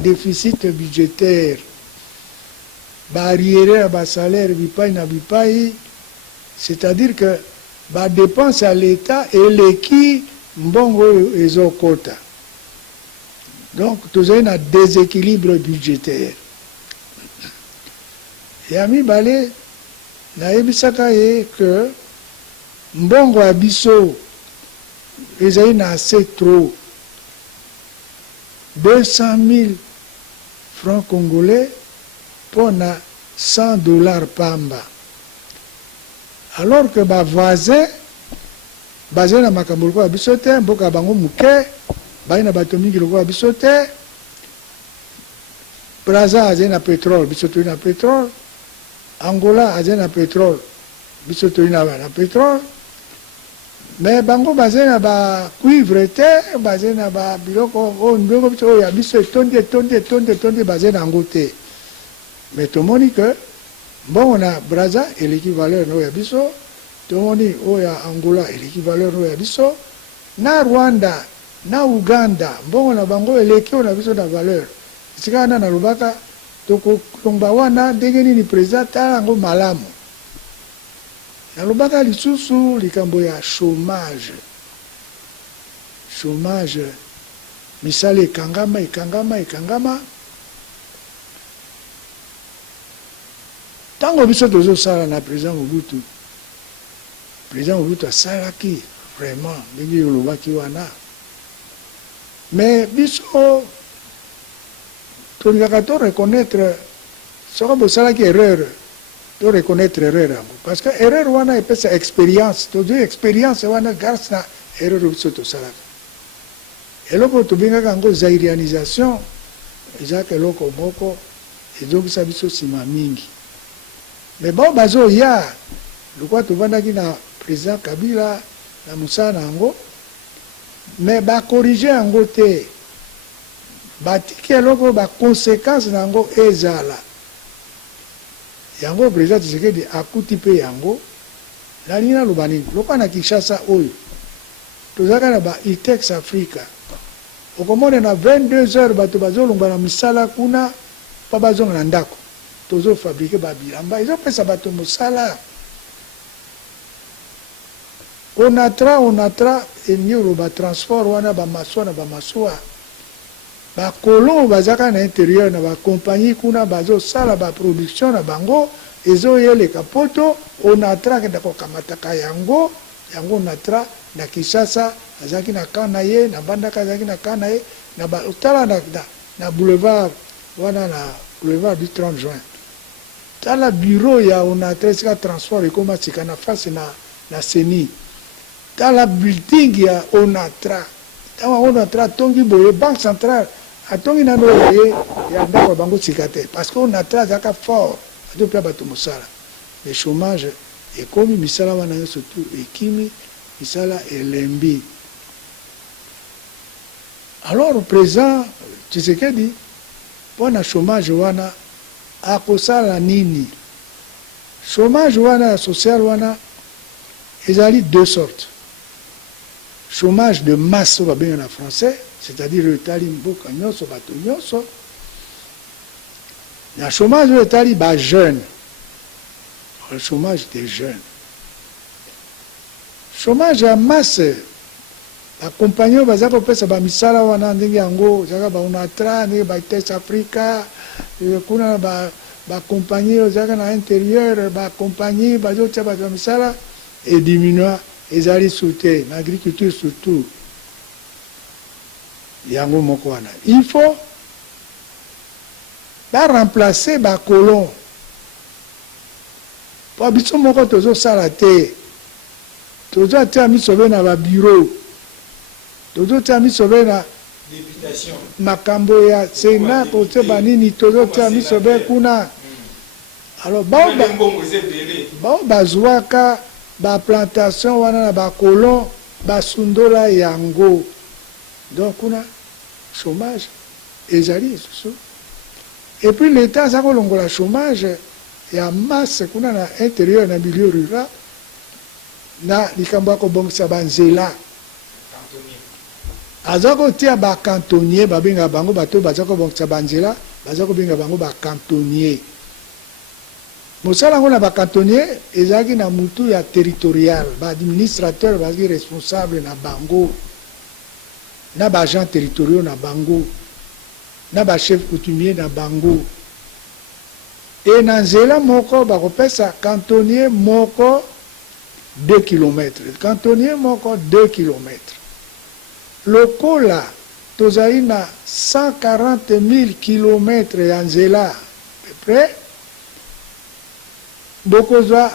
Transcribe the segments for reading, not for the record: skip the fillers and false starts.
déficit budgétaire arriéré à salaire bipai na bipai, c'est-à-dire que dépense à l'État et l'équipe mbongo ezokota. Donc tout un déséquilibre budgétaire. Et ami balé na ebisaka que mbongo abiso ezali na assez trop 200 000 francs congolais pour $100 pamba. Alors que les voisins, basés dans Makambolko à Bissote, Mboka Bango Mouké, Baina Batomi Kiloko à Bissote, Braza a na pétrole, Bissote na pétrole, Angola a na pétrole, Bissote na pétrole, mais Bango basé na cuivre, basé na biloko, Ndoko ya Bissote, tonde, basé na Angote. Mais tout le monde dit que bon, on a Brazza et l'équivalent de Yabiso, tout le monde dit qu'il y a Angola et l'équivalent de Yabiso, na Rwanda, na Uganda, bon, on a Bango et l'équivalent de Yabiso de valeur. C'est quand on a Lubaka, Tongbawana, Degeni ni président, Talango Malamu. Na Lubaka, l'Issoussou, l'Ikamboya, chômage. Chômage, Misale, Kangama. Tant que biso tozo sala na président Mobutu a salaki vraiment ndenge yolobaki wana, mais biso tolingaka to reconnaître soko bosalaki erreur, to reconnaître erreur yango parce que erreur wana epesa expérience, tozwi expérience wana grâce na erreur biso tosalaka. Eloko tobengaka yango zairianisation ezaka eloko moko ezongisa biso nsima mingi. Mais bon, bazo ya, le quoi tu vas dans le président Kabila, la Moussa Nango, mais corriger en côté, tirer les conséquences nango ezala. Yango président Tshisekedi akutipe yango, la ligne lubani, le quoi na Kinshasa oyo, tozaka na Itex Africa. Au commande na 22 heures bato bazo longba na misala kuna, pa bazo na ndako. Tozo fabriquer babilamba ils ont fait ça bato mosala onatra enyoro ba transport wana ba maswa ba kolon bazaka na intérieur na ba compagnie kuna bazo sala ba production na bango ezo yele kapoto onatra ke dako kamataka yango onatra na Kinshasa azaki na kana ye na bandaka azaki na kana ye na ba utala na boulevard wana na boulevard du 30 juin. Dans le bureau, il y a un transport et comment c'est qu'on a face na CENI. Dans le building, il y a ONATRA. Dans ONATRA, Tongi Boye, Banque centrale, à Tongi Nano, il y a un banque bango sikate. Parce qu'ONATRA, c'est fort. Le chômage est comme Misala Wana surtout, et Kimi, Misala et Lembi. Alors, le président Tshisekedi, pour le chômage, Wana, akosala nini chômage wana social wana ezali deux sortes. Chômage de masse va bien en français, c'est-à-dire le tali mboka nyonso bato nyonso. Le chômage le tali ba jeune. Le chômage des jeunes. Chômage à masse la compagnie baza ko pesa ba misala wana ndenge yango zaka ba onatra ndenge ba Itex Africa kuna ba compagnie ozaka na intérieur ba compagnie bazo tia ba misala et diminua ezali sauté l'agriculture surtout yango moko wana il faut ba remplacer ba colon pa biso moko tozo sala te tozo tia misobe na ba bureau tozo tia misobe na députation makambo ya Sénat pour te banini tozo tia misobe kuna. Alors bazwaka ba plantation wana na ba colon ba sundola yango donc kuna chômage ezali susu. Et puis l'État ça kolongola chômage ya masse kuna na intérieur na milieu rural na likambo ko bongisa banzela azako tia ba cantonnier babenga bango bato bazako bongisa banzela bazako benga bango ba cantonnier mosala ngo na ba cantonnier ezaki na mutu ya territorial ba administrateur bazaki responsable na bango na ba agent territoriaux na bango na ba chef coutumier na bango et na nzela moko bakopesa cantonnier moko 2 km cantonnier moko 2 km lokola tozali na 140 000 km ya nzela peu bokozwa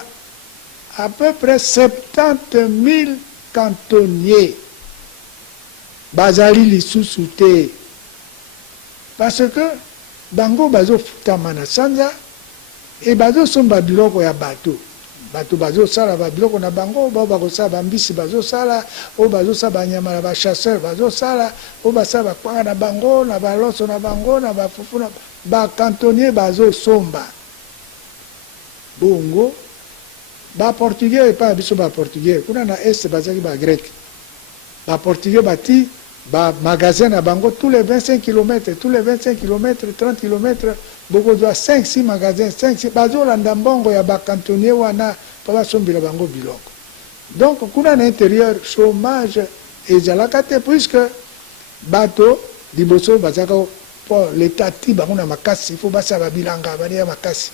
à peu près 70 000 cantonniers bazali lisusu te parce que bango bazofutama na sanza e bazosomba biloko ya bato bazosala babiloko na bango bao bakosala bambisi bazosala oyo bazosala banyama na bachasseur bazosala oyo basala bakwanga na bango na baloso na bango na bafufu na bacantonnier bazosomba bongo baportugais epa na biso baportugais kuna na este bazalaki bagrec baportugais bati bamagasin na bango tous les 25 km tous les 25 km 30 km bokozwa 5-6 magasins 5-6 bazolanda mbongo ya bacantonnier wana mpo basombela bango biloko donc kuna na intérieur chômage ezalaka te puisque bato liboso bazalaka mpo l'état ti bango na makasi ifo basala babilanga balia makasi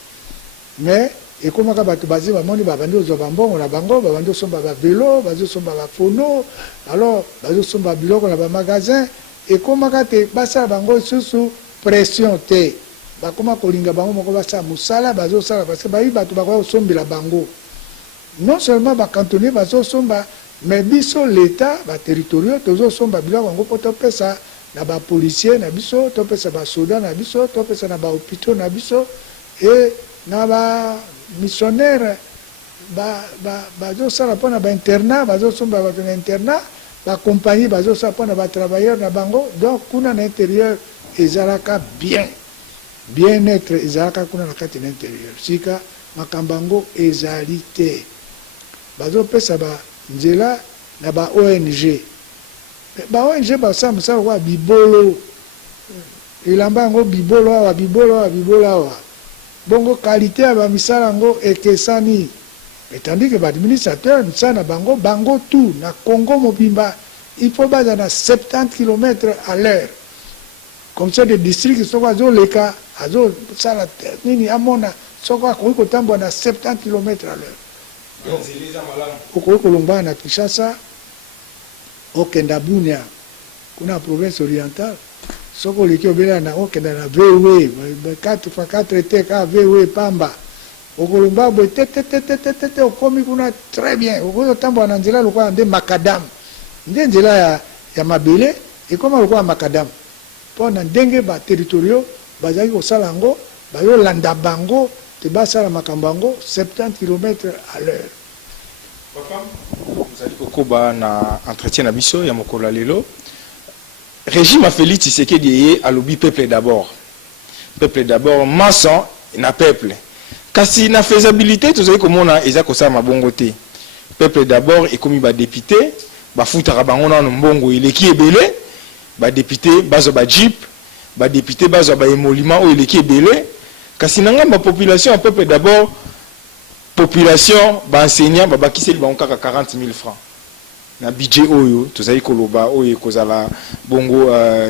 mais ekomaka bato bazi bamoni babandi ozwa bambongo na bango babandi osomba bavelo bazosomba bafono alors bazosomba biloko na bamagasin ekomaka te basala bango lisusu pression te bakoma kolinga bango moko basala mosala bazosala parce que bayi bato bakoya kosombela bango non seulement bacantonnier bazosomba mais biso l'état baterritorio tozosomba biloko yango mpo topesa na bapolicier na biso topesa basoda na biso topesa na bahôpitaux na biso e na bamissionnaire bazosala mpo na bainternat bazosomba bato na internat bacompagnie bazosala mpo na batravailleur na bango donc kuna na intérieur ezalaka bien-être ezalaka kuna na kati na intérieur sika makambo yango ezali te bazopesa banzela na ba-ONG ba-ONG basala mosala kwa bibolo elamba yango bibolo awa bongo qualité ya bamisala yango ekesani etandi ke baadministrateur misala na bango tout na Congo mobimba il faut baza na 70 km à l'heure comme ça de district soko azoleka azosala nini amona soko akoki kotambola na 70 km à l'heure okoki kolongwana na Kinshasa okenda Bunia kuna province orientale soko oleki obela na okenda na VW 4x4 te ka VW pamba okolomba boye te okomi kuna très bien okoki kotambola na nzela lokola nde makadam nde nzela ya mabele ekoma lokola makadam mpo na ndenge baterritorio bazalaki kosala yango bayolanda bango te basala makambo yango 70 km à l'heure. Papa, mozali kokoba na entretien na biso ya mokolo ya lelo régime a Félix Tshisekedi ye alobi peuple d'abord maçon na peuple kasi na faisabilité tozali komona eza kosala mabongo te peuple d'abord ekomi badepute bafutaka bango nano mbongo eleki ebele badepute bazwa bajip badepute bazwa baemolima oyo eleki ebele kasi na ngambo population ya peuple d'abord population baenseignant babakiseli bango kaka 40 000 francs na budget oyo tozali koloba oyo kozala bongo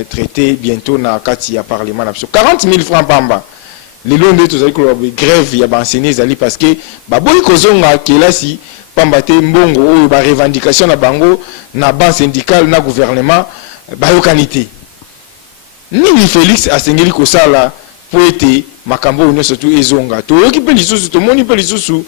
traité bientôt na kati ya parlement na biso 40 000 francs pamba lelo nde tozali koloba grève ya baenseignant ezali parce que baboyi kozonga kelasi pamba te mbongo oyo ba revendication na bango na banque syndicale na gouvernement bayokani te nini Félix asengeli kosala po ete makambo oyo nyonso tu ezonga toyoki mpe lisusu tomoni mpe lisusu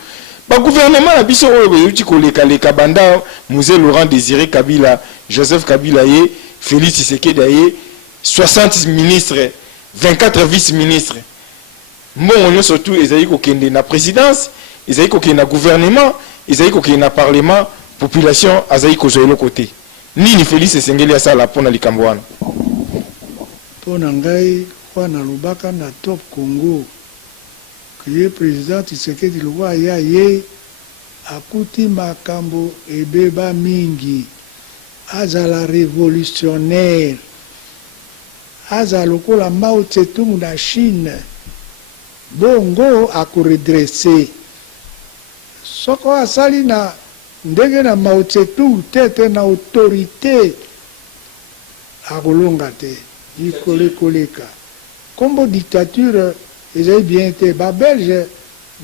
gouvernement na biso oyo beuti koleka banda Musée Laurent Désiré Kabila Joseph Kabila ye Félix Tshisekedi ye 60 ministres 24 vice-ministres mbongo nyonso tu ezali kokende na présidence ezali kokende na gouvernement ezali kokende na parlement population azali kozwa eloko te nini Félix esengeli asala mpona likambo wana mpona ngai wana lobaka na Top Congo que président Tshisekedi lokwa ye akuti makambo ebeba mingi azala révolutionnaire, azala lokola Mao Tse-tung na Chine, bongo akoredresse. Soko asali na ndenge na Mao Tse-tung te na autorité akolonga te, ikolekoleka. Kombo dictature ezali bien te, ba Belge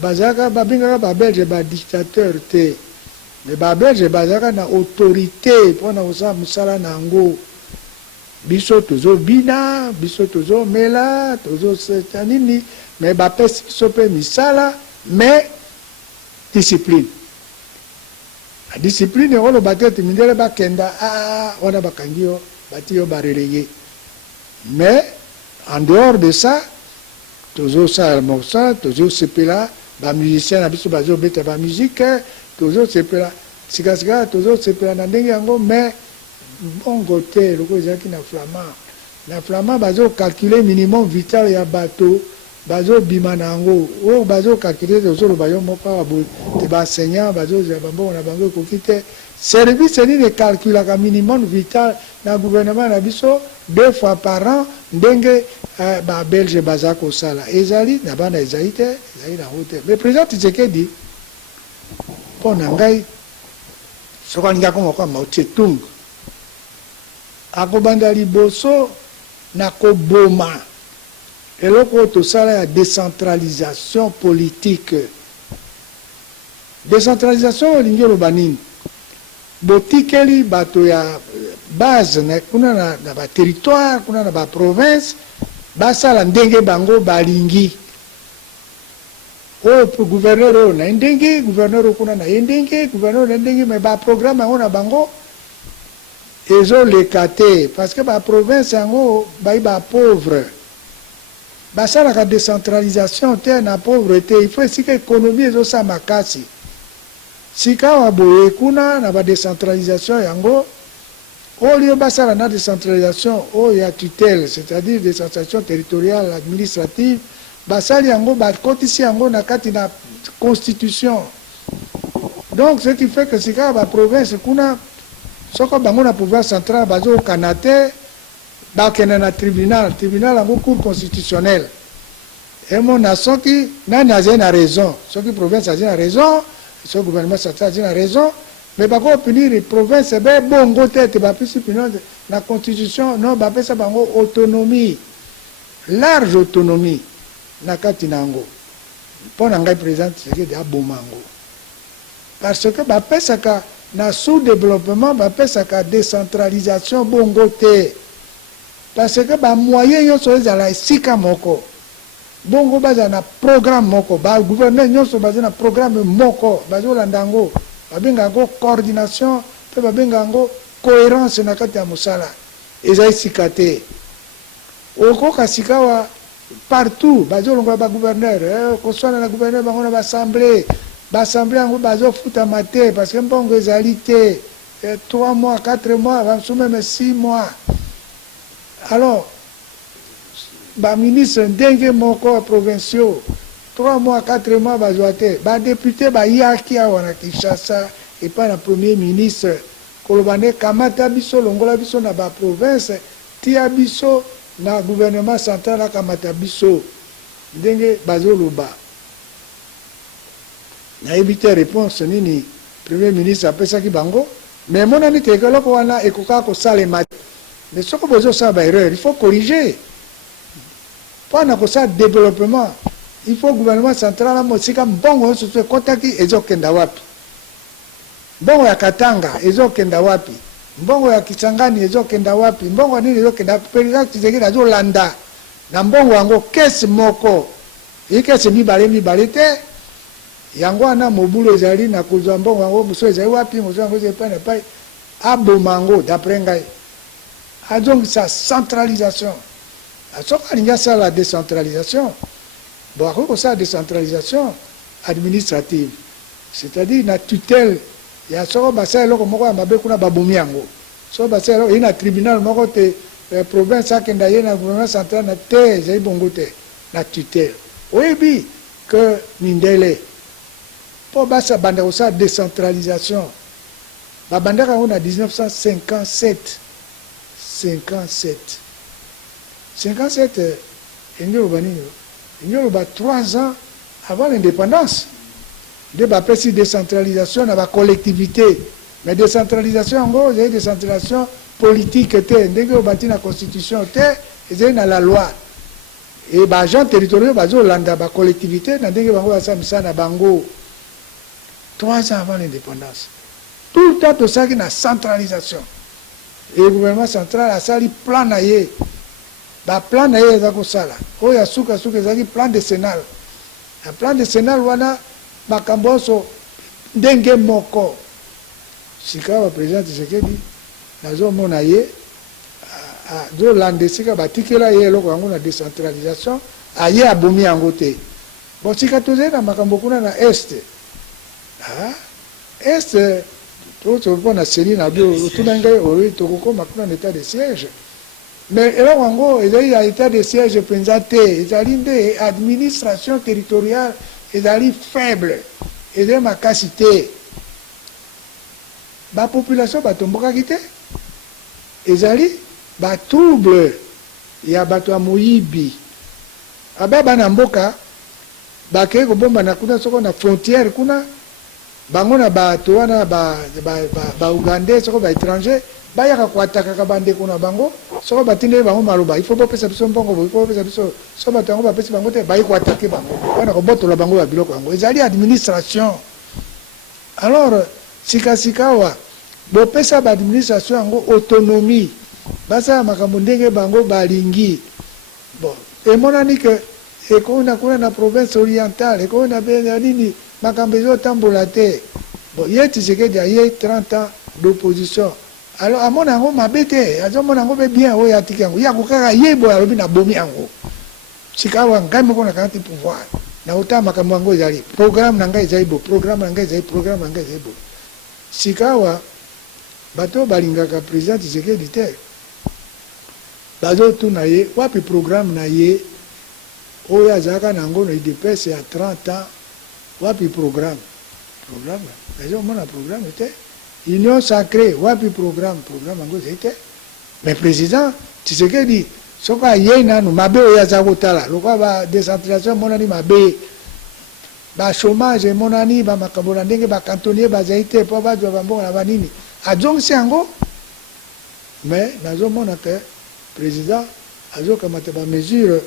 bazaka babengaka ba Belge ba dictateur te. Mais ba Belge bazaka na autorité pona osala musala na ngo. Biso tozo bina, biso tozo mela, tozo setanini, mais ba pesi biso pe misala, mais discipline. La discipline est le bâtiment de mindele bakenda on a bakangio bâti ba relégué. Mais en dehors de ça, toujours ça le morceau, toujours ce là, ba musicien na biso bazo beta ba musique, toujours ce là. Sika toujours ce là na ndenge yango, mais bon côté le ko ezaki na flamand. Na flamand bazo calculer minimum vital ya bateau. Bazo bimanango o bazo calculer toujours le bayo moko abo te ba enseignant bazo bango na bango ko kite service ni de calcul ka minimum vital na gouvernement na biso 2 fois par an ndenge ba Belge bazako sala ezali na bana ezaite ezali na hotel mais président Tshisekedi pona ngai soko ninga ko moko Mao Tse-tung akobanda liboso na koboma eloko tosala ya décentralisation politique. Décentralisation olingi oloba nini? Botikeli bato ya base kuna na ba territoire, kuna na ba province, basala ndenge bango balingi. O gouverneur o na ndenge, gouverneur kuna na ndenge, gouverneur na ndenge, mais ba programme yango na bango ezo lekate parce que ba province yango ba pauvre. Basala la décentralisation te na pauvreté, il faut aussi que l'économie est aussi makasi. Si ka boye kuna na ba décentralisation yango, au lieu basala na décentralisation o ya tutelle, c'est-à-dire décentralisation territoriale administrative, basali yango ba kotisi yango na kati na constitution. Donc ce qui fait que si ka ba province kuna soko bango na pouvoir central bazo kanate bakena na tribunal yango cour constitutionnel et mon nation qui nani a raison ceux qui province a raison ce gouvernement central a raison mais bako punir province be bongo tete ba pisi punir la constitution non ba pesa bango autonomie large autonomie na kati nango pona ngai président c'est que abomango parce que ba pesa ka na sous-développement ba pesa ka décentralisation bongo te. Parce que ba moyen nyonso ezala esika moko bongo baza na programme moko ba gouverneur nyonso baza na programme moko bazo landango babenga ngo coordination pe babenga ngo cohérence na kati ya mosala eza esika te okoka sikawa partout bazo longola ba gouverneur koswana na gouverneur bango na ba assemblée yango bazo futa mate parce que mbongo ezali te 3 mois 4 mois même 6 mois. Alors, ba ministre ndenge moko provinciaux 3 mois 4 mois bazoate ba député ba yaki awana Kinshasa et pas le premier ministre kolobane kamata biso longola biso na ba province tia biso na gouvernement central kamata biso ndenge bazoloba na éviter réponse nini premier ministre apesa ki bango mais monani tekelo ko wana ekoka ko salema. Mais ce que vous avez erreur, il faut corriger. Pendant que ça développement, il faut le gouvernement central aussi comme bon se fait contacter ezo kenda wapi. Bongo ya Katanga ezo kenda wapi. Bongo ya Kisangani ezo kenda wapi. Bongo nini ezo kenda président Tshisekedi azo landa. Na bongo yango kesi moko. Ikesi mibale te. Yango ana mobulu ezali na kuzwa bongo yango muso ezali wapi, muso yango ezali pa na pa abomango d'après ngai. Donc sa centralisation. Il y a ça la décentralisation. Bon, ça la décentralisation administrative. C'est-à-dire la tutelle. Il y a ça basa eloko moko ya mabe kuna babomi yango. So basa eloko ina tribunal moko te province akenda ye na gouvernement central na te zai bongo te na tutelle. Oui que mindele. Po basa banda ça décentralisation. babandaka yango na 1957 57 elingi oloba nini elingi oloba 3 ans avant l'indépendance nde bapesi décentralisation na bacollectivité mais décentralisation yango ezali décentralisation politique te ndenge oyo bati na constitution te ezali na la loi e baagent territoriaux bazolanda bacollectivité na ndenge bango basala misala na bango 3 ans avant l'indépendance tout le temps tosalaki na centralisation et le gouvernement central asali plan na ye baplan na ye eza kosala oyo asukasuka ezalaki plan décennal na plan décennal wana makambo nyonso ndenge moko sika baprésident Tshisekedi nazomona ye azolanda esika batikela ye eloko yango na décentralisation aye abomi yango te bon sika tozali na makambo kuna na este este tozo na seni na bio otuna ngai oyo tokokoma kuna na état de siège mais eloko yango ezali ya état de siège mpenza te ezali nde administration territoriale ezali faible ezali makasi te bapopulation batombokaki te ezali batrouble ya bato ya moyibi abe bana mboka bakei kobombana kuna soko na frontière kuna bango na bato wana baugandais soko baétranger bayaka koatakaka bandeko na bango soko batindeli bango maloba ifo bopesa biso mbongo ifo bopesa biso so bato yango bapesi bango te bayi koatake bango wana kobotola bango babiloko yango ezali administration alors sikasika awa bopesa baadministration yango autonomie basala makambo ndenge bango balingi bon emonani ke ekona kuna na province orientale ekona bena nini makambo ezotambola te bon ye Tshisekedi aye 30 ans d'opposition alors amona yango mabe te azomona yango mpe bien oyo atiki yango yako kaka ye boye alobi na bomi yango sika awa ngai moko na kanati pouvoir na otala makambo yango ezali programme na ngai ezali bo programme na ngai ezali programme na ngai ezali bo sika awa bato balingaka président Tshisekedi te bazotuna ye wapi programme na ye oyo azalaka nango na UDPS ya 30 ans wapi programme nazomona programme te union sacrée wapi programme yango ezali te mais président Tshisekedi soko ayei nanu mabe oyo aza kotala lokola badécentralisation emonani mabe bachômage emonani bamakambo na ndenge bacantonnier bazali te mpo bazwa bambongo na banini azongisi yango mais nazomona ke président azokamata bamesure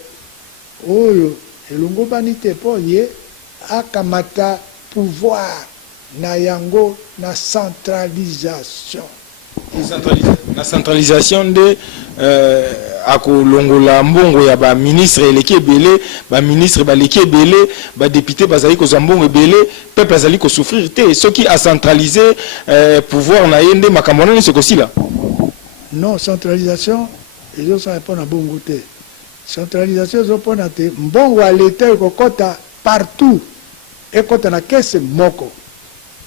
oyo elongobani te mpo ye akamata pouvoir na yango na centralisation na centralisation nde akolongola mbongo ya baministre eleki ebele baministre baleki ebele badepute bazali kozwa mbongo ebele peuple azali kosouffrir te soki acentralize pouvoir na ye nde makambo wana nyonso ekosila non centralisation ezosala mpona bongo te centralisation ezopona te mbongo ya leta ekokɔta partout ekɔta na kese moko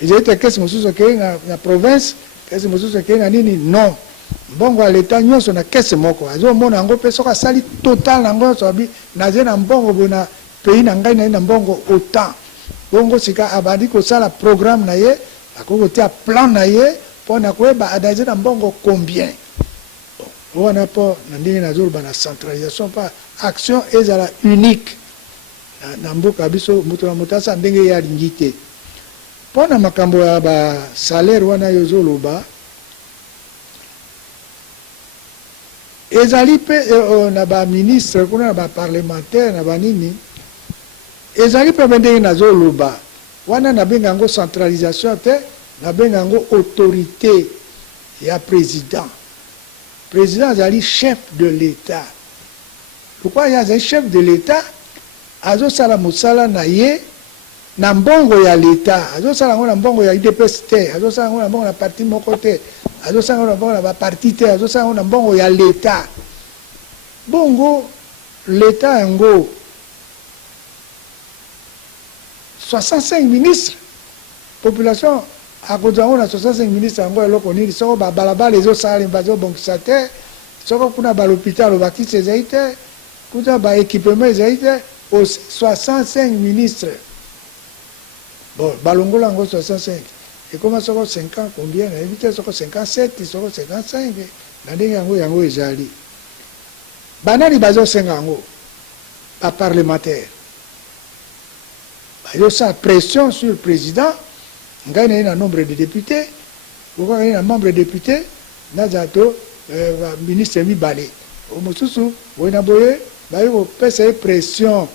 ezali te kese mosusu ekei na province kese mosusu ekei na nini non mbongo ya leta nyonso na kese moko azomona yango mpe soki asali total na yango nyonso abi nazali na mbongo boye na pays na ngai naye na mbongo autant bongo sika abandi kosala programme na ye akoki kotia plan na ye mpo na koyeba adazali na mbongo combien wana mpo na ndenge nazoloba na centralisation mpa action ezala unique na mboka biso moto na moto asala ndenge ye alingi te mpo na makambo ya basalaire wana yo ozoloba ezali mpe na baministre kuna na baparlementaire na banini ezali mpe ndenge nazoloba wana nabenga yango centralisation te nabenga yango autorité ya président azali chef de l'état pourquoi ye azali chef de l'état azosala mosala na ye na mbongo ya l'état azosala yango na mbongo ya UDPS te azosala yango na mbongo na parti moko te azosala yango na mbongo na baparti te azosala yango na mbongo ya l'état bongo l'état yango 65 ministres population akozwa yango na 65 ministres yango eloko nini soko babalabala ezosala bazobongisa te soko kuna balhôpital bakisi ezali te kuna baéquipement ezali te 65 ministres bon balongola yango 65 et comment ça 5 ans combien na éviter ça 57 ça 55 na ndenge yango ezali banani bazo senga yango ba parlementaire bazo sa pression sur le président ngai na nombre de députés pourquoi na membre de députés na zato ministre mibale omosusu boina boye bayo pesa pression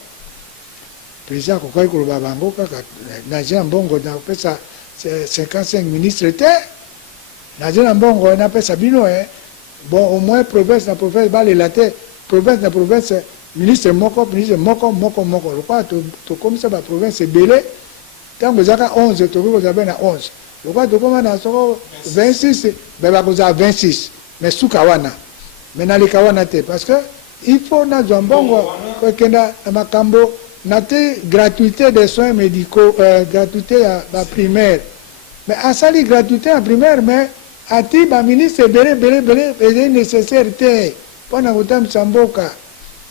président ko kai ko ba bango kaka na jambongo na pesa 55 ministres étaient na jambongo na pesa bino bon au moins province na province ba les laté province na province ministre moko le quoi to comme ça ba province belé tango zaka 11 to ko zabe na 11 le quoi to comme na soko 26 ba ko za 26 mais sukawana mais na le kawana te parce que il faut na jambongo ko kenda na makambo nate gratuité des soins médicaux gratuité à la primaire mais à sali gratuité en primaire mais à ti ba ministre belé est nécessaire te pona kutam samboka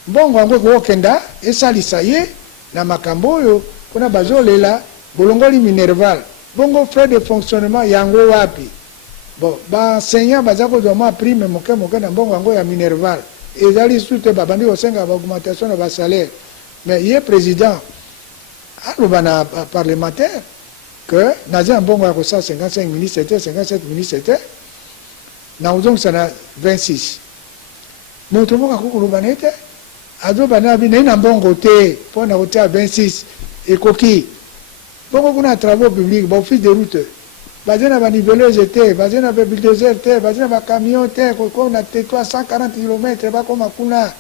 bongo ngo ko kenda et sali saye na makambo yo kuna bazolela bolongoli minerval bongo frais de fonctionnement yango wapi bon ba enseignant bazako doma prime moke na bongo ngo ya minerval ezali sute babandi osenga ba augmentation na ba salaire mais il est président à parlementaire que nazi un bon 55 ministres étaient 57 ministres étaient na uzong sana 26 moto moka kukurubanete azo bana bi na mbongo te pona ota 26 ekoki bongo kuna travaux publics ba office de route bazena ba niveleuse te bazena ba bulldozer te bazena ba camion te ko na te 140 km ba koma kuna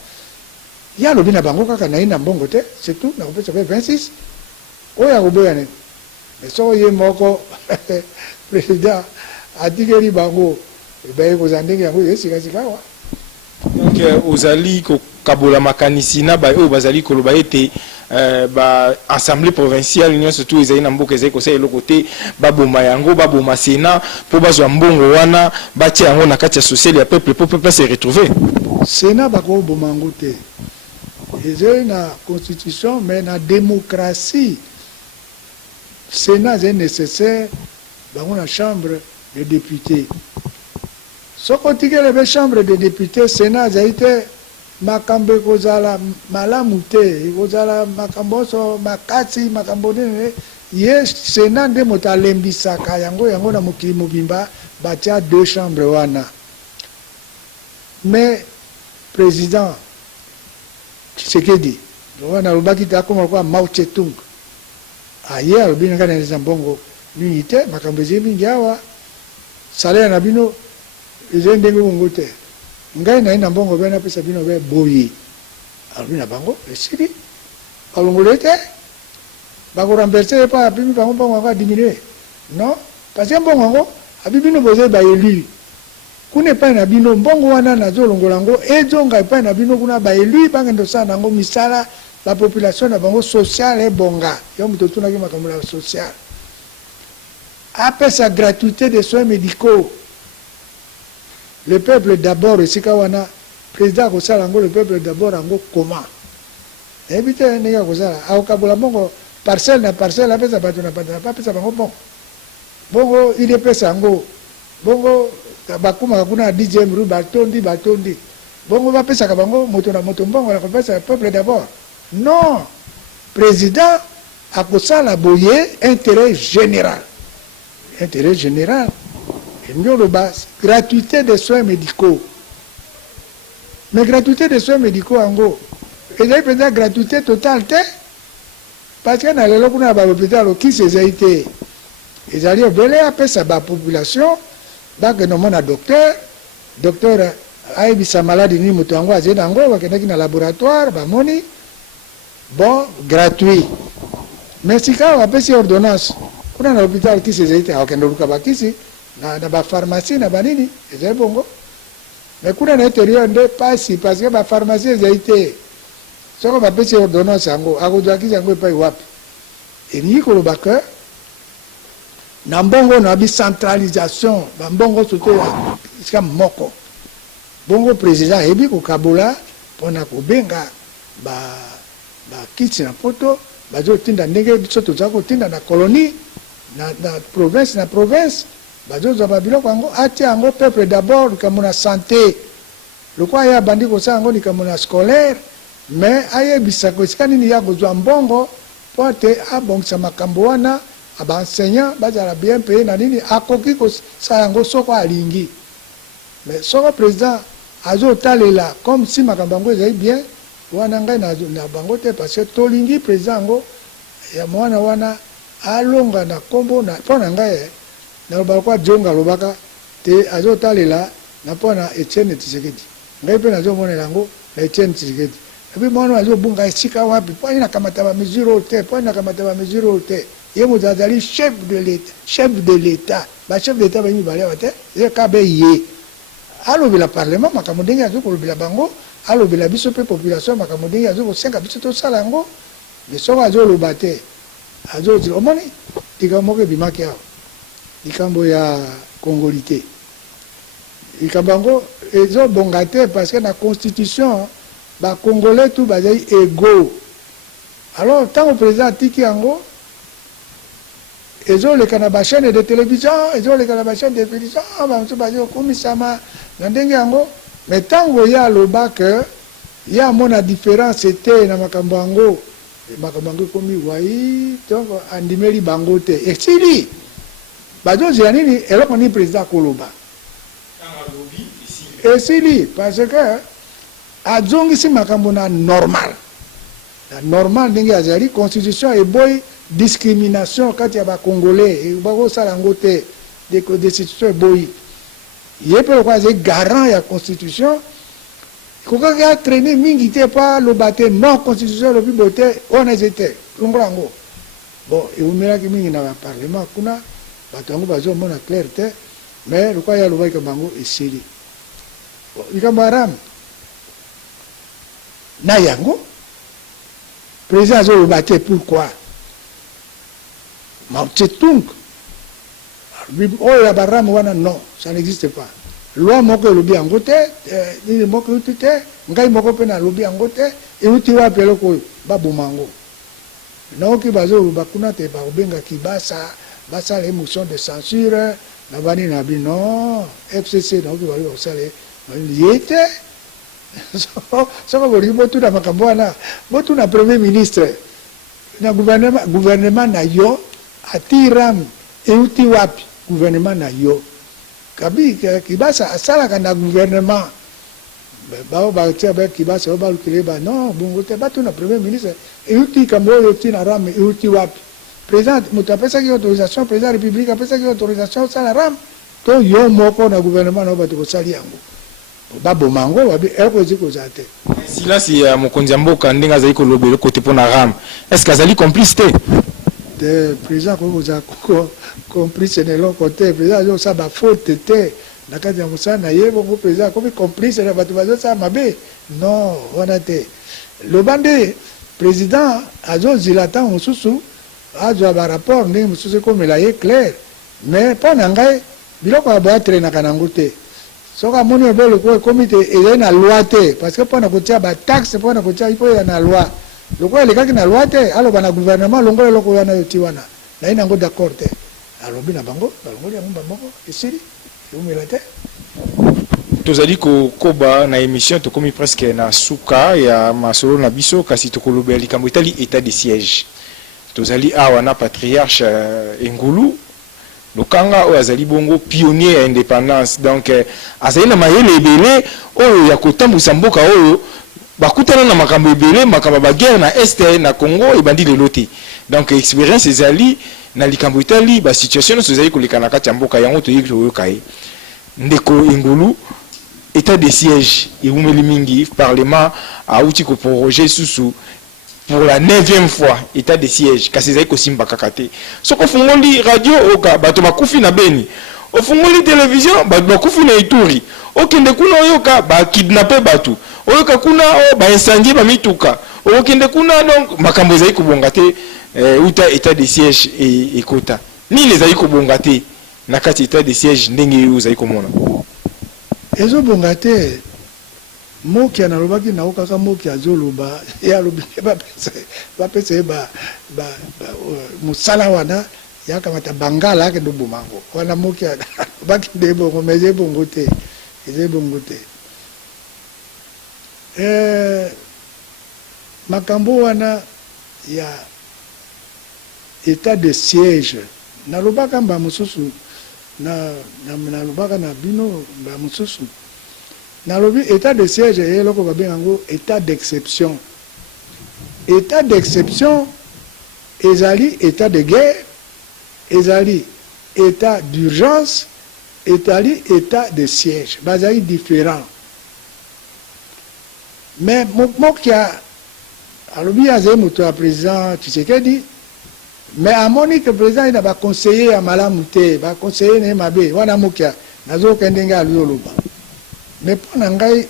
ya lobi na bango kaka na ina mbongo te c'est tout na ko pesa 26 oya ko boya ne mais so ye moko président adigeri bango ba ko zandenge yango yesika sikawa donc ozali ko kabola makanisi na ba o bazali ko loba ete ba assemblée provinciale nyonso surtout ezali na mboka ezali ko sa eloko te baboma yango baboma sénat po bazwa mbongo wana batia yango na kati ya social ya peuple po peuple se retrouver sénat bako boma yango te ezali na constitution mais na démocratie sénat est nécessaire bango na chambre de députés soko tikele be chambre de députés sénat ezali te makambo ekozala malamu te ekozala makambo so makasi makambo nene ye sénat nde moto alembisaka yango na mokili mobimba batia 2 chambres wana mais président Tshisekedi wana lobaki ta koma kwa Mao Tse-tung aye alobi nga na zambongo l'unité makambo ezemi ngiawa salaire na bino ezeli ndenge bongo te ngai na mbongo bena pesa bino be boye alobi na bango esili balongole te bakoramverse pa abimi bango mbongo yango adiminuer non parce que mbongo yango abibino boze ba élu kuna epai na bino mbongo wana nazolongola yango ezonga epai na bino kuna baelu bangendo osala nango misala bapopulation na bango sociale ebonga yo moto otunaki makambo na sociale apesa gratuité des soins médicaux le peuple d'abord esika wana président akosala yango le peuple d'abord yango comment nayebi te ndenge akosala akokabola mbongo parcelle na parcelle apesa bato na bato na apesa bango bongo idepesa yango bongo bakuma kuna 10e rue batondi bongo bapesaka bango moto na moto mbongo na kopesa peuple d'abord non président akosala boye intérêt général ndio ba gratuité des soins médicaux mais gratuité des soins médicaux ango ezali peut-être gratuité totale te parce que na lelo kuna ba hôpital okisi ezali te ezali obele apesa ba population bake nomona docteur ayebisa maladi nini moto yango azali nango bakendaki na laboratoire bamoni bon gratuit mais sika bapesi ordonnance kuna na hôpital kisi ezali te akende oluka bakisi na bapharmacie na banini ezali bongo mais kuna na intérieur nde pasi parce que bapharmacie ezali te soko bapesi ordonnance yango akozwa kisi yango epai wapi elingi koloba ke na mbongo na bicentralisation bambongo soto ya moko bongo président ebi kokabola mpona kobenga bakiti na poto bazotinda ndenge biso toza kotinda na colonie na province bazozwa babiloko yango atia yango peuple d'abord likambo na santé lokwa ye abandi kosala yango likambo na scolaire mais ayebisaka esika nini ya kozwa mbongo mpo ete abongisa makambo wana baenseignant bazala bien paye na nini akoki kosala yango soko alingi mais soko président azotalela comme si makambo yango ezali bien wana ngai na bango te parce que tolingi président yango ya mwana wana alonga na kombo na mpo na ngai nalobaka kwa jonga alobaka te azotalela na mpo na Etienne Tshisekedi ngai mpe nazomonela yango na Etienne Tshisekedi epuis mwana azobunga esika wapi mpo ani nakamata bamesure oyo te mpo ani nakamata bamesure oyo te ye moto azali chef de l'état bachef d'état banyi mibale awa te eka be ye alobela parlement makambo ndenge azokolobela bango alobela biso mpe population makambo ndenge azokosenga biso tosala yango mais soko azoloba te azozila omoni likambo moko ebimaki awa likambo ya kongoli te likambo yango ezobonga te parce que na constitution bacongolais tout bazali égaux alors ntango président atiki yango ezoleka na bachaîne de télévision ezoleka na bachaîne de télévision bamosusu bazali kokumisama na ndenge yango mais ntango ye aloba ke ye amona différence te na makambo yango ekomi wai donc andimeli bango te esili bazozela nini eloko nini président akoloba esili parce que azongisi makambo na normal ndenge azali constitution eboyi discrimination kati ya bacongolais bakosala yango te destitution eboyi ye mpe lokwa azali garant ya constitution kokaki atraine mingi te mpo aloba te non constitution elobi bo te wana eze te longola yango bon ewumelaki mingi na baparlement kuna bato yango bazomona clair te mais lokwa ye alobaki bango esili likambo aramu na yango président azoloba te pourquoi Mao Tse-tung oyo ya baramu wana non ça n'existe pas loi moko elobi yango te nini moko euti te ngai moko mpe nalobi yango te euti wapi eloko oyo baboma yango naoki bazoloba kuna te bakobengaki basala émotion de censure na bani na bino FCC naoki bali bakosala ye te soko bolingi botuna makambo wana botuna premier ministre na gouvernement na yo atiram euti wapi gouvernement na yo kabi kibasa asalaka na gouvernement bao batia ba kibasa ba lukile ba non bongo te batuna premier ministre euti kambo euti na ram euti wapi président moto apesa ki autorisation président république apesa ki autorisation sala ram to yo moko na gouvernement na bato kosali yango babomango babi ekozi kozala te silasi ya mokonzi ya mboka ndenge azali kolobela kote mpo na ram est ce que azali complice te te président kokozala complice na eloko te président azosala bafaute te na kati ya mosala na ye bongo président akomi complice na bato bazosala mabe non wana te loba nde président azozila ntango mosusu azwa barapport ndenge mosusu ekomela ye clair mais mpo na ngai biloko ya boyatrenaka nango te soki amoni ebeloko ekomi te ezali na loi te parce que mpo na kotia bataxe mpo na kotia ipo ya na loi lokola elekaki na loi te aloba na gouvernement longola eloko wana yoti wana naye nango d'accord te alobi na bango balongoli yango bamoko esili eumela te tozali kokoba na émission tokomi presque na suka ya masolo na biso kasi tokolobela likambo etali état de siège tozali awa na patriarche Ngulu lokanga oyo azali bongo pionnier ya indépendance donc azali na mayele ebele oyo ya kotambusa mboka oyo bakutana na makambo ebele makambo baguerre na este na Congo ebandi lelo te donc expérience ezali na likambo etali basituation nyonso ezali koleka na kati ya mboka yango toyeki toyoka ye ndeko Ngulu état de siège eumeli mingi parlement auti koproroger susu pour la 9e fois état de siège kasi ezali kosimba kaka te soko ofungoli radio oka bato bakufi na Beni ofungoli télévision bato bakufi na Ituri okende kuna oyoka bakidnape bato oyoka kuna baincendie bamituka okende kuna donc makambo ezali kobonga te uta état de siège ekota nini ezali kobonga te na kati état de siège ndenge oyo ezali komona ezobonga te moki analobaki nao kaka moki azoloba ye alobi bapesa ye mosala wana ya kamata bangala ke ndo bomango wana moki baki de bongo meze bongo te eze bongo te makambo wana ya état de siège nalobaka mba mosusu nalobaka na bino mba mosusu nalobi état de siège eloko babengango état d'exception. État d'exception ezali état de guerre, ezali état d'urgence, ezali état de siège. Bazali différent. Mais mokia alobi azali moto ya président Tshisekedi, mais amoni que président il a conseillé à malamu te, ba conseiller ne mabe, wana mokia nazo kendenge alu oloba. Mais pour ngai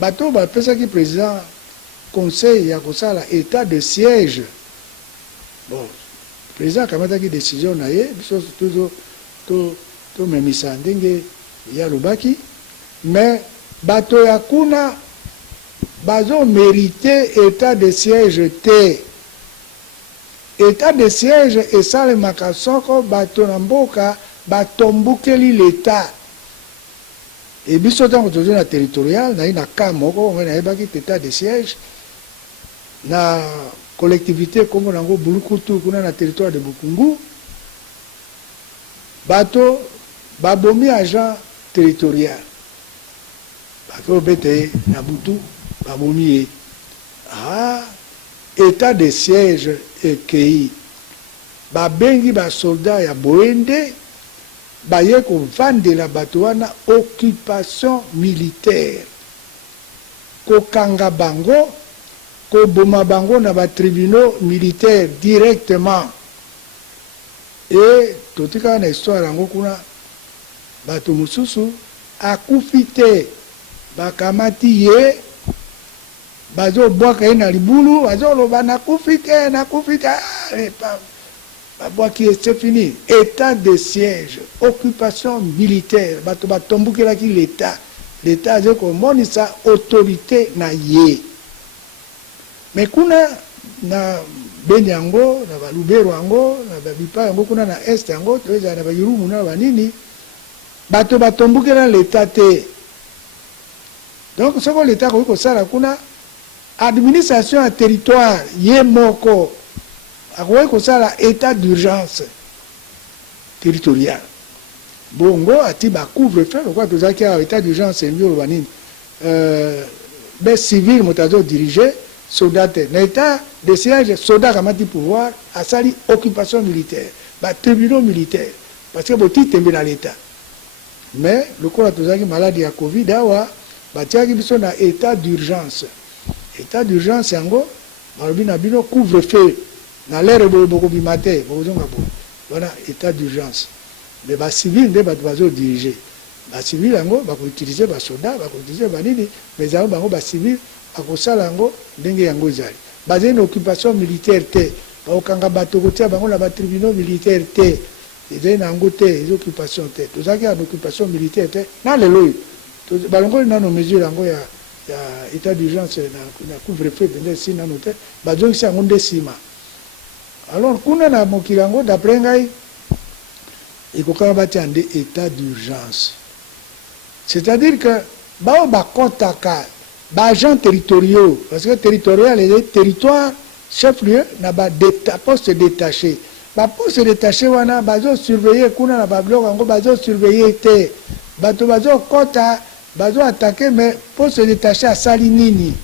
bato ba pesa ki président conseil ya kosala état de siège. Bon, président kamata ki décision na ye biso to memisa ndenge ya lobaki, mais bato ya kuna bazo mérité état de siège te. État de siège esalemaka soko bato na mboka batombukeli l'état. Et biso ntango tozwi na territorial nayi na cas moko onge nayebaki état de siège na collectivité kombo nango Bulukutu kuna na territoire de Bukungu, bato babomi agent territorial bato bete na butu babomi ye. État de siège ekei babengi basoldat ya boende baye kovandela bato wana occupation militaire, kokanga bango, koboma bango na batribunaux militaires directement. Et totika na histoire yango kuna bato mosusu akufi te bakamati ye bazobwaka ye na libulu bazoloba nakufi te babwaki ye, c'est fini. État de siège, occupation militaire, bato batombukelaki l'état aza komonisa autorité na ye. Mais kuna na beni yango na balubero yango na babipa yango kuna na este yango toeza na bayirumu na banini bato batombukela l'état te. Donc soko l'état koki kosala kuna administration ya territoire ye moko akoki kosala état d'urgence territorial. Bongo ati bacouvre-feu lokwa tozalaki awa état d'urgence embi oloba nini be civil moto azodirige soldat te na état de siège soldat akamati pouvoir asali occupation militaire batribunaux militaire parce que botitembe na l'état. Mais lokola tozalaki maladi ya covid awa batiaki biso na état d'urgence. État d'urgence yango balobi na bino couvre-feu na lere bokobima te bokozonga bo wana état d'urgence. Mais bacivil nde bato bazodirige bacivil yango bakoutilize basoda bakoutilize banini, mais yango bango bacivil bakosala yango ndenge yango ezali. Bazali na occupation militaire te, bakokanga bato kotia bango na batribunaux militaire te, ezali na yango te, eza occupation te. Tozalaki na occupation militaire te na lelo oyo balongoli nano mesure yango ya état d'urgence na couvre-feu pende si nano te bazongisi yango nde nsima. Alors kuna na mokili yango d'après ngai ekokaka batia nde état d'urgence, c'est-à-dire que bao bakotaka baagents territoriaux, parce que territorial ezali territoire chef-lieu na poste détaché. Baposte détaché wana bazosurveille kuna na babiloko yango bazosurveille te, bato bazokota bazoatake, mais poste détaché asali nini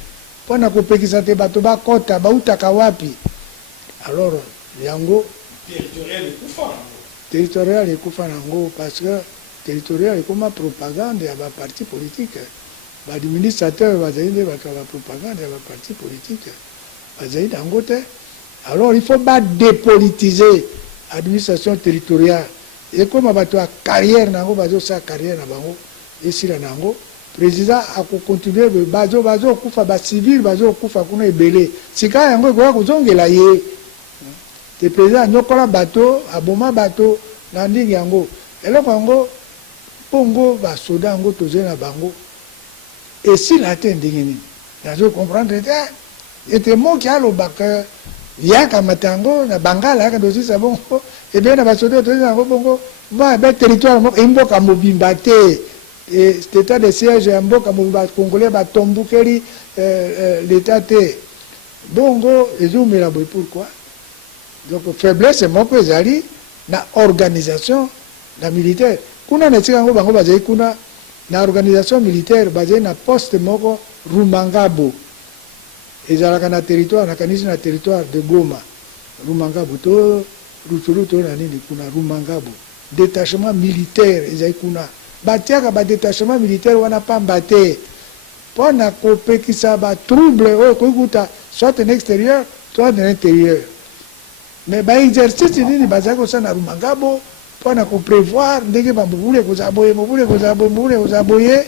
mpona kopekisa te bato bakota bautaka wapi? Alors yango territorial ekufa nango parce que territorial ekoma propagande ya baparti politique. Badministrateur bazali nde bato ya bapropagande ya baparti politique bazali nango te. Alors il faut dépolitiser administration territoriale ekoma bato ya carrière nango bazosala carrière na bango esila nango. Président akokontinue bazokufa bacivil bazokufa kuna ebele sika yango ekoka kozongela ye te. Président anyokola bato aboma bato na ndenge yango eloko yango mpongo basoda yango tozali na bango esila te ndenge nini nazo comprendre te ete moki alobaka yaka matango na bangala yaka dosisa bongo et bien na basoto dosisa bongo ba be territoire mo imboka mobimba te cet état de siège ya mboka mobimba congolais ba tombukeli l'état te bongo ezumela boy pourquoi donc faiblesse moko ezali na organisation na militaire kuna na tika ngo bango bazali kuna na organisation militaire bazali na poste moko Rumangabo ezalaka na territoire na kanisi na territoire de Goma Rumangabo to Rutshuru to na nini kuna Rumangabo détachement militaire ezali kuna batiaka ba détachement militaire wana pamba te pona kopekisa ba trouble oyo kokuta soit en extérieur soit en intérieur mais ba exercice nini bazali kosala na Rumangabo pona koprévoir ndenge bambule kozaboye mobule kozaboye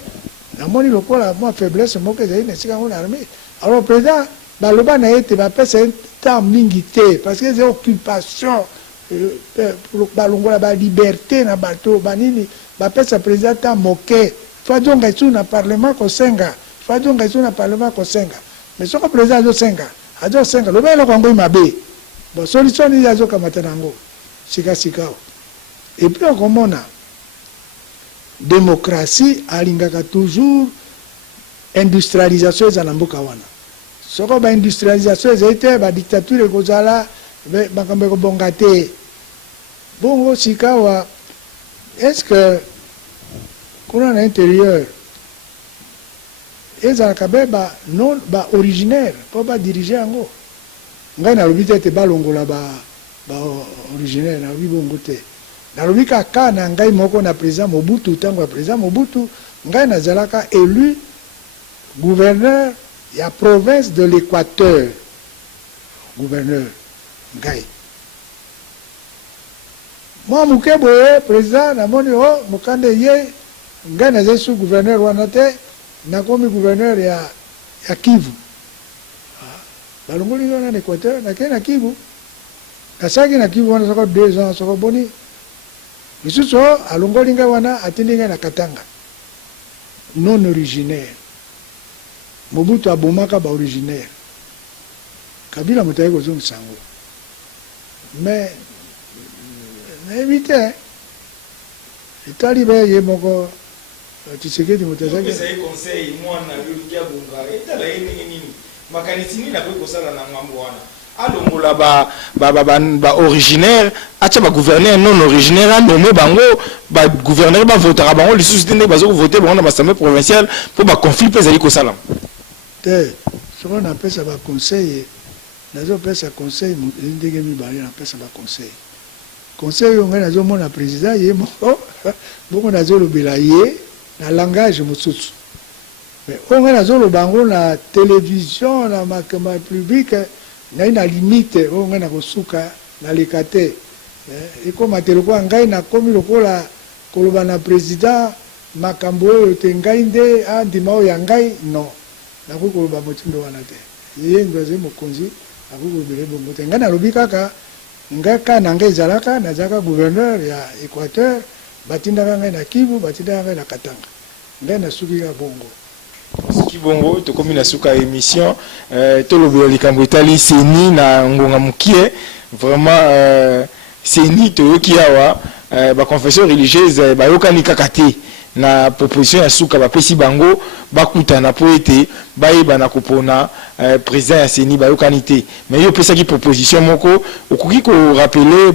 namoni lokola moi faiblesse moko ezali na esika ngo na armée alors président baloba na ye te bapesa temps mingi te parce que ezali occupation balongola baliberté na bato banini bapesa président temps moke fadonga esu na parlement kosenga fadonga esu na parlement kosenga mais soko président azosenga loba eloko yango mabe bon solution nini azokamata nango sikasika et puis okomona démocratie alingaka toujours industrialisation eza na mboka wana soko baindustrialisation ezali te badictature ekozala makambo ekobonga te bongo sikawa est ce que kuna na intérieur ezalaka be baoriginaire mpo badirige yango ngai nalobi te ete balongola baoriginaire nalobi bongo te nalobi kaka na ngai moko na président Mobutu ntango ya président Mobutu ngai nazalaka élu gouverneur ya province de l'Équateur gouverneur ngai mwa moke boye président namoni o mokande ye ngai nazali su gouverneur wana te nakomi gouverneur ya Kivu balongoli wana na Équateur nakei na Kivu nasalaki na Kivu wana soko 2 ans soko boni lisusu alongoli ngai wana atindi ngai na Katanga non originaire Mobutu abomaka baoriginaire Kabila moto aye kozongisa yango mais nayebi te etali be ye moko Tshisekedi moto azaki conseil mwana yolikia bunga etala ye ndenge nini makanisi nini akoki kosala na ngambo wana alongola ba originaire acha ba gouverneur non originaire anome bango ba gouverneur ba votera bango lisusu ndenge bazo voter bango na l'Assemblée provinciale pour ba conflit pe zali kosala te soko na pesa ba conseil nazo pesa conseil ndenge mibale na pesa ba conseil yo ngai nazo mona président ye moko bongo nazo lobela ye na langage mosusu mais ongai nazo lobango na télévision na makambo public ngai na limite oyo ngai nakosuka naleka te ekoma te lokola ngai nakomi lokola koloba na président makambo oyo te ngai nde andima oyo ya ngai non nakoki koloba motindo wana te ye ndo azali mokonzi akoki kolobela bongo te ngai nalobi kaka ngai ka na ngai ezalaka nazalaka gouverneur ya Équateur batindaka ngai na Kivu batindaka ngai na Katanga ngai nasuki ka bongo soki bongo tokomi na suka émission tolobela likambo etali seni na ngonga mokie vraiment seni toyoki awa baconfession religieuse bayokani kaka te na proposition ya suka bapesi bango bakutana po ete bayeba na kopona président ya seni bayokani te mais yo opesaki proposition moko okoki korapele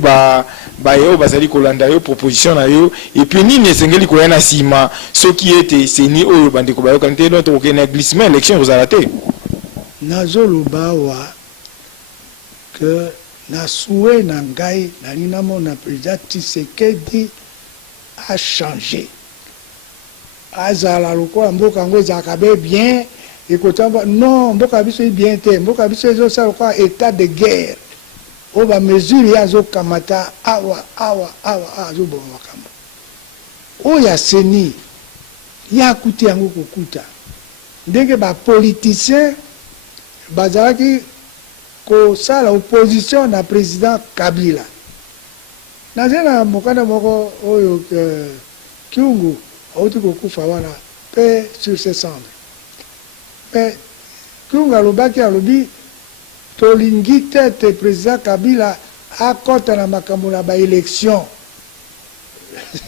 bayo bazali kolanda yo proposition na yo et puis nini esengeli koya na nsima soki ete seni oyo bandeko bayokani te donc tokokende na glissement élection kozala te nazoloba awa ke na souhait na ngai nalingi namona président Tshisekedi a changé azala lokola mboka yango ezalaka be bien ekotamba non mboka biso bien te mboka biso ezosala lokola état de guerre oyo bamesure ye azokamata awa azoboma makambo oyo ya seni ye akuti yango kokuta ndenge bapoliticien bazalaki kosala opposition na président Kabila nazali na mokanda moko oyo kiungu auti kokufa wana paix sur ses cendres mais kiungu alobaki alobi tolingi te président Kabila akota na makambo na baélection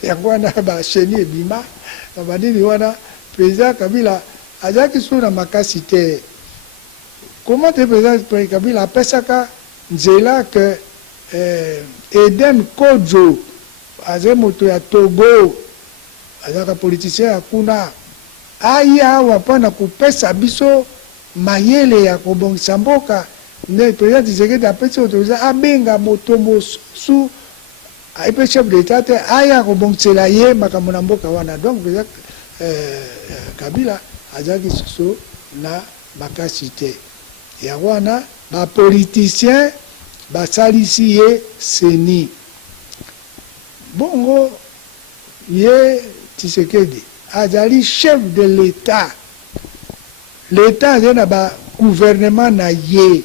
yango wana bacheni ebima na banini wana président Kabila azalaki so na makasi te. Comment te président Kabila apesaka nzela ke Eden Kojo azali moto ya Togo azalaka politicien ya kuna aya awa mpona kopesa biso mayele ya kobongisa mboka nde président Tshisekedi apesi autorisation abenga moto mosusu ayepe chef d'état te aya kobongisela ye makambo na mboka wana. Donc président Kabila azalaki susu na makasi te yango wana bapoliticien basalisi ye seni bongo ye Tshisekedi azali chef de l'état azali na bagouvernement na ye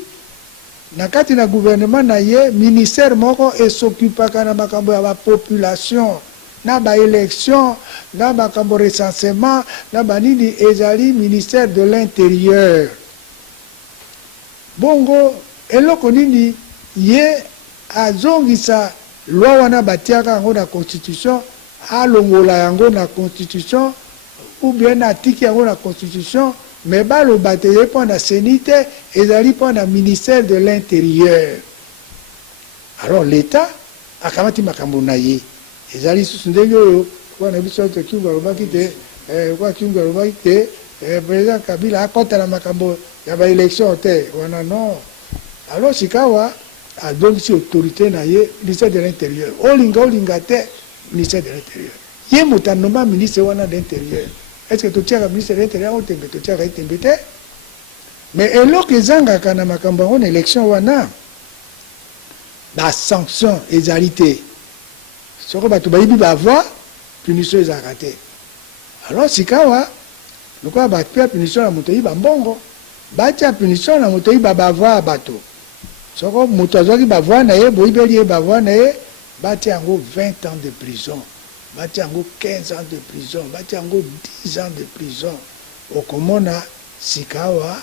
na kati na gouvernement na ye ministère moko esokupaka na makambo ya bapopulation na baélection na makambo recensement na banini ezali ministère de l'intérieur. Bongo eloko nini ye azongisa loi wana batiaka yango na constitution alongola yango na constitution ou bien atiki yango na constitution mais baloba te ye mpo na seni te ezali mpo na ministère de l'intérieur. Alors l'état akamati makambo na ye ezali susu ndenge oyo wana biso te Kiungu alobaki te kwa Kiungu alobaki te président Kabila akota na makambo ya baélection te wana non. Alors sikawa adongisi autorité na ye ministère de l'intérieur olinga te ministère de l'intérieur ye moto anoma ministre wana de l'intérieur. Est-ce que totiaka ministre de l'intérieur otembe totiaka etembe te mais eloko ezangaka na makambo yango na élection wana basanction ezali te soko bato bayibi bavoi punition ezalaka te. Alors sikawa lokola batia punition na moto oyiba mbongo batia punition na moto oyiba bavoi ya bato soko moto azwaki bavoi na ye boyibeli ye bavoi na ye batia yango 20 ans de prison batia yango 15 ans de prison batia yango 10 ans de prison. Okomona sikawa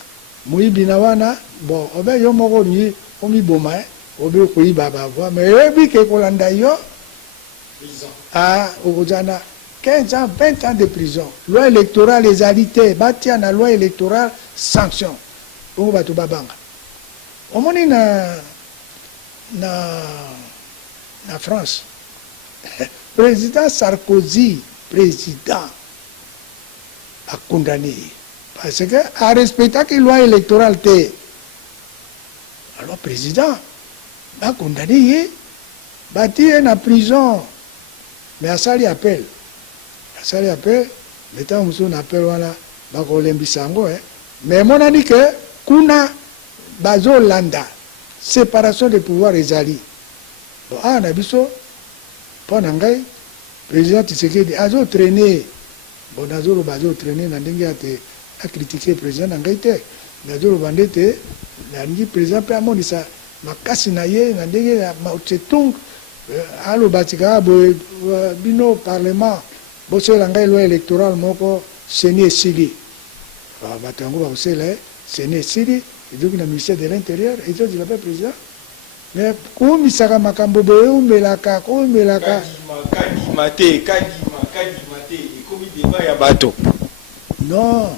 moyibi na wana bon obe yo moko ni omiboma obe koyiba bavoi mais oyebi ke kolanda yo okozana 15 ans 20 ans de prison. Loi électorale ezali te batia na loi électorale sanction bongo bato babanga. Omoni na France président Sarkozy président a condamné parce que a respecté la loi électorale te. Alors président a condamné bati na prison mais asali appel l'état muso na appel wana bakolembisa yango mais monani ke kuna bazolanda séparation de pouvoir ezali bon na biso mpo na ngai président Tshisekedi azotraîner bon nazoloba azotraîner na ndenge ate acritiquer président na ngai te nazoloba nde te nalingi président mpe amonisa makasi na ye na ndenge ya Mao Tse-tung aloba tikaka boye bino parlement bosala ngai loi électorale moko seni esili bato yango bakosala seni esili ezoki na ministère de l'intérieur ezozela mpe président mais koumisaka makambo boye umelaka kadima te ekomi deba ya bato non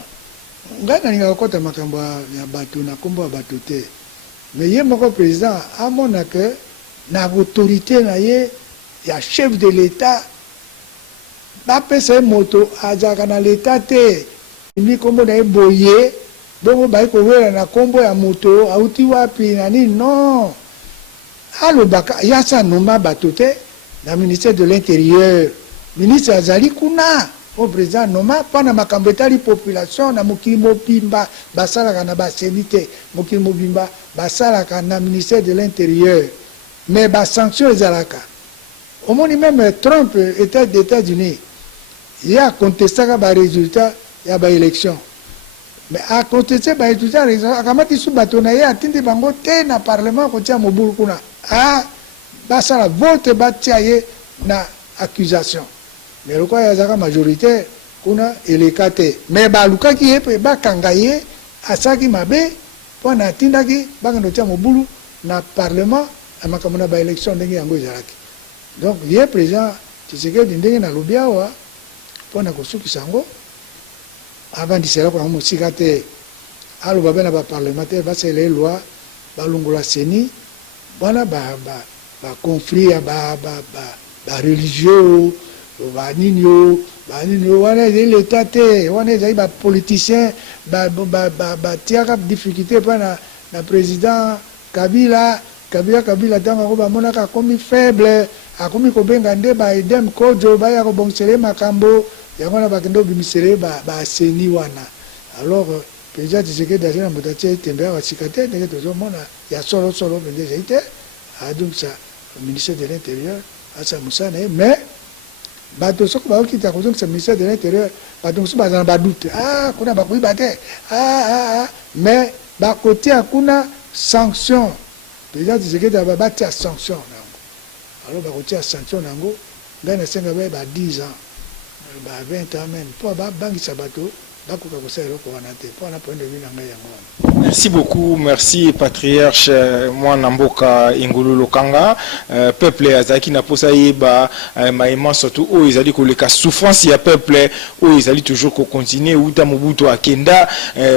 ngai nalingaka kokota makambo ya bato na nkombo ya bato te mais ye moko président amona ke na autorité na ye ya chef de l'état bapesa ye moto azalaka na l'état te imi nkombo na ye boye bongo bayi kowela na nkombo ya moto auti wapi na nini non alobaka yasa noma bato te na ministère de l'intérieur ministre azali kuna o président noma mpona makambo etali population na mokili mobimba basalaka na baseni te mokili mobimba basalaka na ministère de l'intérieur mais basanction ezalaka. Omoni même Trump était des États-Unis ye akontestaka barésultat ya baélection mais akonteste barésultat akamati su bato na ye atindi bango te na parlement kotia mobulu kuna basala vote batia ye na accusation mais lokola ye azalaka majoritaire kuna eleka te mais balukaki ye mpe bakanga ye asalaki mabe mpo na atindaki bakende kotia mobulu na parlement na makambo na baélection ndenge yango ezalaki. Donc ye président Tshisekedi ndenge nalobi awa mpo na kosukisa yango avandisela kwa mosika te aloba mpe na baparlementaire basala eloi balongola seni wana baconflit ya bareligieux banini oyo wana ezali leta te wana ezali bapoliticien batiaka difficulté mpe na président Kabila ntango yango bamonaka akomi faible akomi kobenga nde baedem kojo baya kobongisele makambo yango na bakende obimisele baseni wana. Alors président Tshisekedi azali na moto atia etembe awa sika te ndenge tozomona ya solosolo mpenza ezali te adungisa ministère de l'intérieur asa mosala ye mais bato soki baokita kozongisa ministère de l'intérieur bato mosusu baza na badute kuna bakoyiba te mais bakotia kuna sanction président Tshisekedi batia sanction nango. Alors bakotia sanction nango ngai nasenga baye ba 10 ans ba 20 ans même mpo babangisa bato bakoka kosala eloko wana te mpo wana point de vue na ngai yango wana. Merci beaucoup, merci patriarche mwana mboka Engulu Lokanga. Peuple azaki na posa yeba maïma surtout o ezali koleka souffrance ya peuple o ezali toujours ko continuer uta Mobutu akenda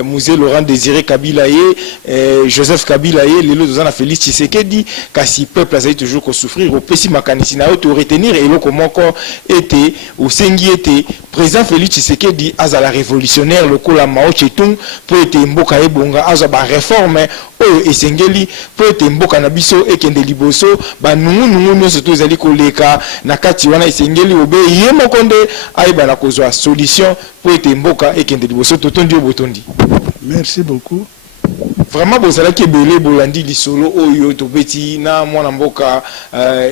Musée Laurent Désiré Kabila ye Joseph Kabila ye lelo dozana Félix Tshisekedi kasi peuple azali toujours ko souffrir au pesi makanisi na to retenir eloko moko était au sengi était président Félix Tshisekedi azala révolutionnaire lokola Mao Tse-tung pour ete mboka ebonga aza ba réforme oyo esengeli po ete mboka na biso ekende liboso ba nungu nyonso to ezali koleka na kati wana esengeli obe ye moko nde ayeba na kozwa solution po ete mboka ekende liboso totondi obotondi. Merci beaucoup. Vraiment bozalaki ebele bolandi lisolo oyo tobeti na mwana mboka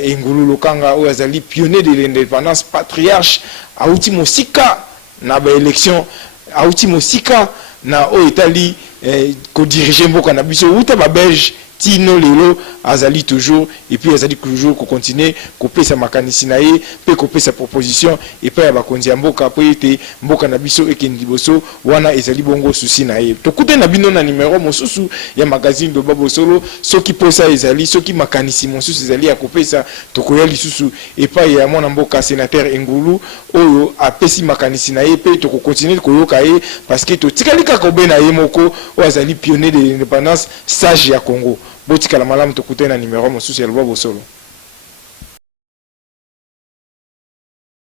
Engulu Lokanga oyo azali pionnier de l'indépendance patriarche auti mosika na ba élection auti mosika na o Italie ko diriger mboka na biso uta ba belge tino lelo azali toujours et puis azali toujours ko continuer ko pesa makanisi na ye pe ko pesa proposition et pa ya bakonzi ya mboka po ete mboka na biso ekendi boso wana ezali bongo susi na ye to kute na bino na numéro mosusu ya magazine de Babo Solo soki posa ezali soki makanisi mosusu ezali ya ko pesa to koya lisusu et pa ya mwana mboka sénateur Engulu oyo apesi makanisi na ye pe to ko continuer ko yoka ye parce que to tikali ka ko bena ye moko o azali pionnier de l'indépendance sage ya Congo. Botika la malamu tokute na numéro mosusu ya Babo Solo.